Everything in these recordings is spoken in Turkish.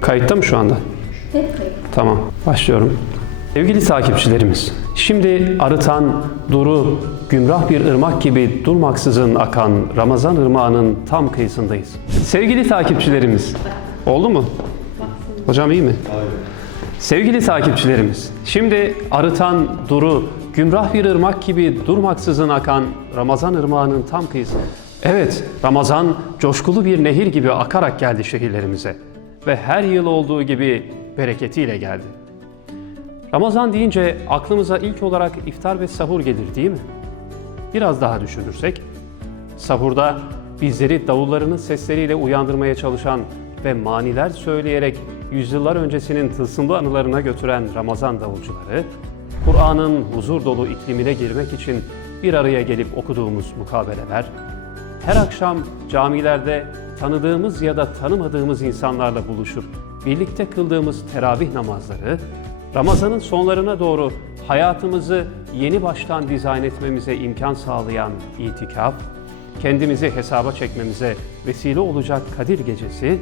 Kayıtta mı şu anda? Kayıp. Tamam, başlıyorum. Sevgili takipçilerimiz, şimdi arıtan, duru, gümrah bir ırmak gibi durmaksızın akan Ramazan ırmağının tam kıyısındayız. Sevgili takipçilerimiz, oldu mu? Hocam iyi mi? Sevgili takipçilerimiz, şimdi arıtan, duru, gümrah bir ırmak gibi durmaksızın akan Ramazan ırmağının tam kıyısı. Evet, Ramazan coşkulu bir nehir gibi akarak geldi şehirlerimize ve her yıl olduğu gibi bereketiyle geldi. Ramazan deyince aklımıza ilk olarak iftar ve sahur gelir değil mi? Biraz daha düşünürsek, sahurda bizleri davullarının sesleriyle uyandırmaya çalışan ve maniler söyleyerek yüzyıllar öncesinin tılsımlı anılarına götüren Ramazan davulcuları, Kur'an'ın huzur dolu iklimine girmek için bir araya gelip okuduğumuz mukabeleler, her akşam camilerde tanıdığımız ya da tanımadığımız insanlarla buluşup birlikte kıldığımız teravih namazları, Ramazan'ın sonlarına doğru hayatımızı yeni baştan dizayn etmemize imkan sağlayan itikaf, kendimizi hesaba çekmemize vesile olacak Kadir Gecesi,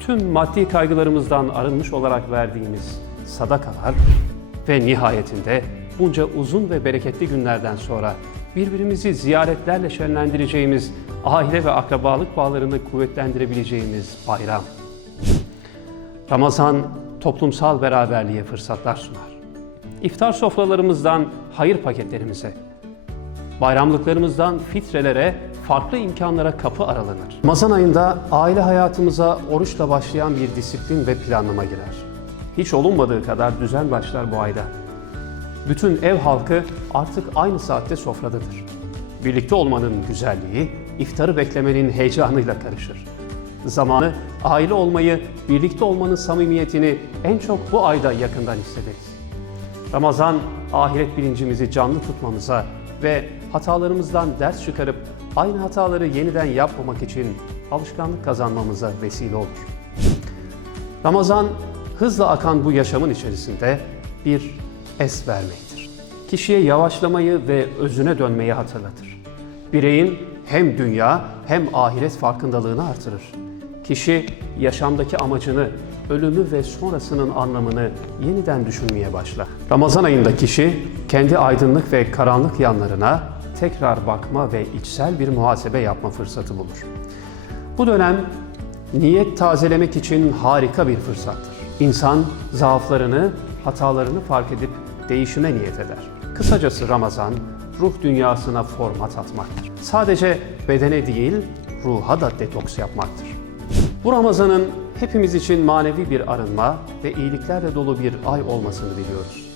tüm maddi kaygılarımızdan arınmış olarak verdiğimiz sadakalar ve nihayetinde bunca uzun ve bereketli günlerden sonra birbirimizi ziyaretlerle şenlendireceğimiz, aile ve akrabalık bağlarını kuvvetlendirebileceğimiz bayram. Ramazan toplumsal beraberliğe fırsatlar sunar. İftar sofralarımızdan hayır paketlerimize, bayramlıklarımızdan fitrelere, farklı imkanlara kapı aralanır. Ramazan ayında aile hayatımıza oruçla başlayan bir disiplin ve planlama girer. Hiç olunmadığı kadar düzen başlar bu ayda. Bütün ev halkı artık aynı saatte sofradadır. Birlikte olmanın güzelliği, iftarı beklemenin heyecanıyla karışır. Zamanı, aile olmayı, birlikte olmanın samimiyetini en çok bu ayda yakından hissederiz. Ramazan, ahiret bilincimizi canlı tutmamıza ve hatalarımızdan ders çıkarıp aynı hataları yeniden yapmamak için alışkanlık kazanmamıza vesile olur. Ramazan hızla akan bu yaşamın içerisinde bir es vermektir. Kişiye yavaşlamayı ve özüne dönmeyi hatırlatır. Bireyin hem dünya hem ahiret farkındalığını artırır. Kişi yaşamdaki amacını, ölümü ve sonrasının anlamını yeniden düşünmeye başlar. Ramazan ayında kişi kendi aydınlık ve karanlık yanlarına tekrar bakma ve içsel bir muhasebe yapma fırsatı bulur. Bu dönem niyet tazelemek için harika bir fırsattır. İnsan zaaflarını, hatalarını fark edip değişime niyet eder. Kısacası Ramazan, ruh dünyasına format atmaktır. Sadece bedene değil, ruha da detoks yapmaktır. Bu Ramazan'ın hepimiz için manevi bir arınma ve iyiliklerle dolu bir ay olmasını diliyoruz.